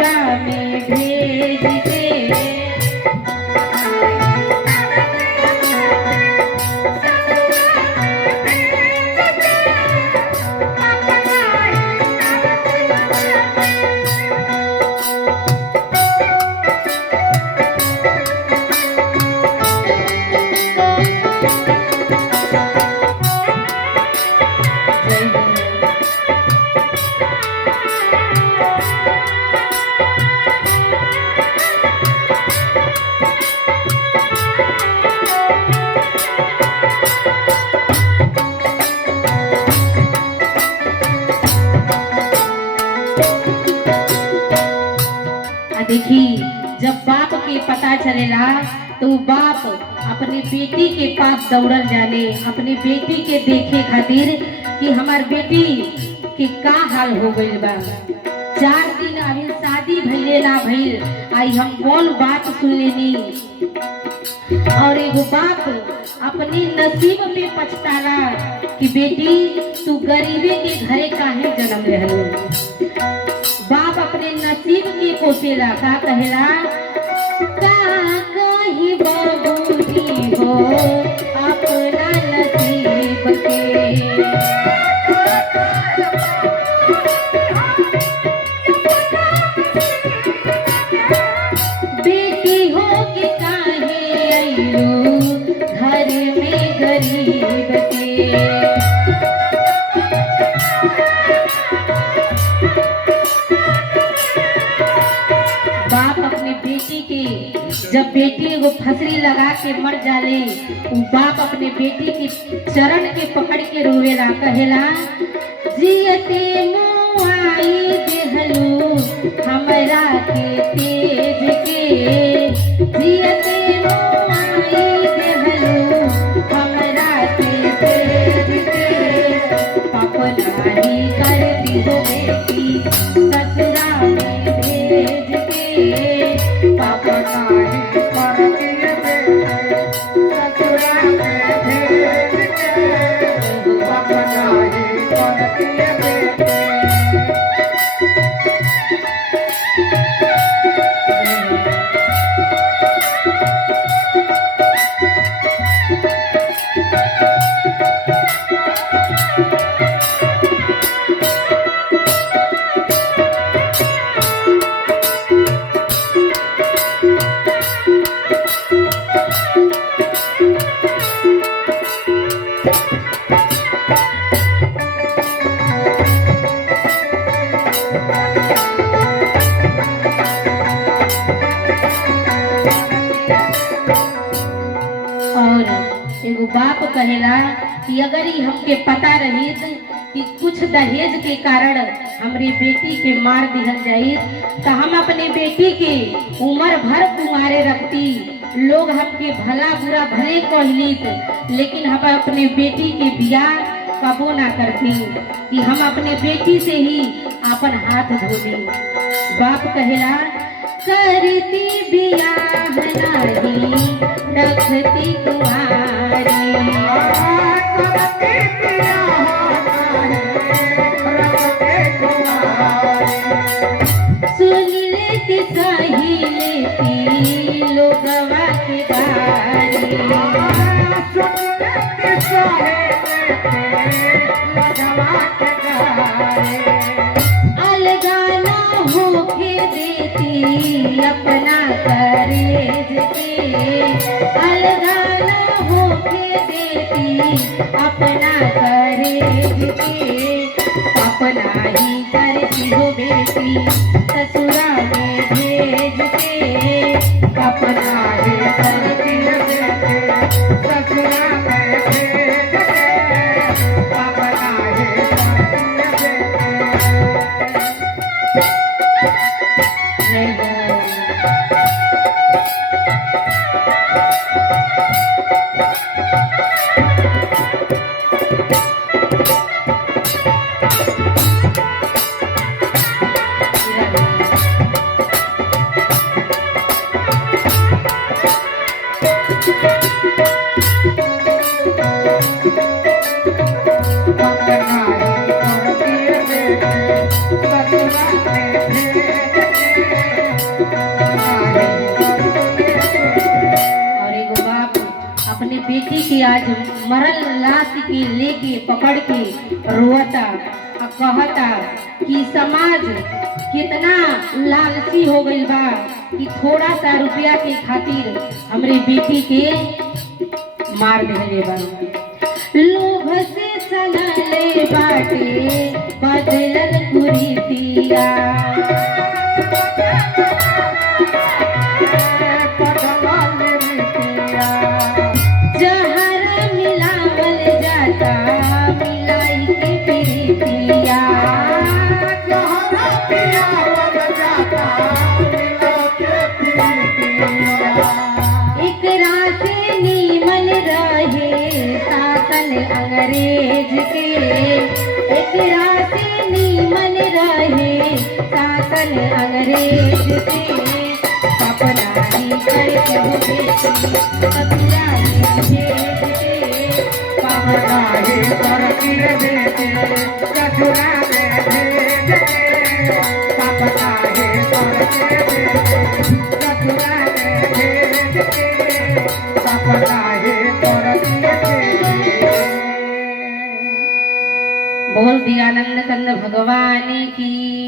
ससुरा में भेज के। देखी, जब बाप के पता चलेला तो बाप अपने बेटी के पास दौड़ल जाने, अपने बेटी के देखे खातिर कि हमार बेटी के का हाल हो गइल बा। 4 दिन अभी शादी भइले ना भइल, आई हम कौन बात सुन लेनी। और एगो बाप अपने नसीब पे पछताला कि बेटी तू गरीबी के घरे काहे जन्म लेहलो। बाप अपने नसीब के कोसेला, का कहेला, का कही बाबूजी हो अपना नसीब के। बेटी हो के काहे अइलो घर में गरीब के। जब बेटी एगो फसरी लगा के मर जाले, वो बाप अपने बेटी के चरण के पकड़ के रोवेला, कहेला, जियते मुआई देहलू हमरा के तेज के। जियते मुआई देहलू हमरा के तेज के। पाप नाही करती हो बेटी ससुरा में भेज के। पाप एगो बाप कहेला कि अगर ही हमके पता रही कि कुछ दहेज के कारण हमरे बेटी के मार दिहल जाई तो हम अपने बेटी के उम्र भर कुंवारे रखती। लोग हमके भला बुरा भले कहलीत, लेकिन हम अपने बेटी के बियाह कबो ना करती कि हम अपने बेटी से ही अपन हाथ धोली। बाप कहेला, करती बियाह नहीं रखती कुंवारी। सुन लेती सही लेती लोगवा की गारी। अलगाना होके देती अपना करेज के। अलगाना होके देती अपना करेज के। अपना ही करती हो बेटी ससुरा में भेज के। अपना ही करती हो बेटी ससुरा में भेज के। अपना ही करती हो बेटी। आज मरल लाश के लेके पकड़ के रोता और कहता कि समाज कितना लालची हो गई बा कि थोड़ा सा रुपया के खातिर हमरे बेटी के मार देले बा। लोभ से सनले बाटे बदलन कुरीतिया, जहर मिलावल जाता मिलाई के प्रीतिया, एकरा से नीमन रहे शासन अंग्रेज के, एकरा से नीमन रहे शासन अंग्रेज के। अपनाही करके हो बेटी ससुराली भेज के, अपनाही करके बेटी ससुराली भेज के, अपनाही करके बेटी ससुराली भेज के, अपनाही करके बेटी। बोल दियानंद कंद भगवान की।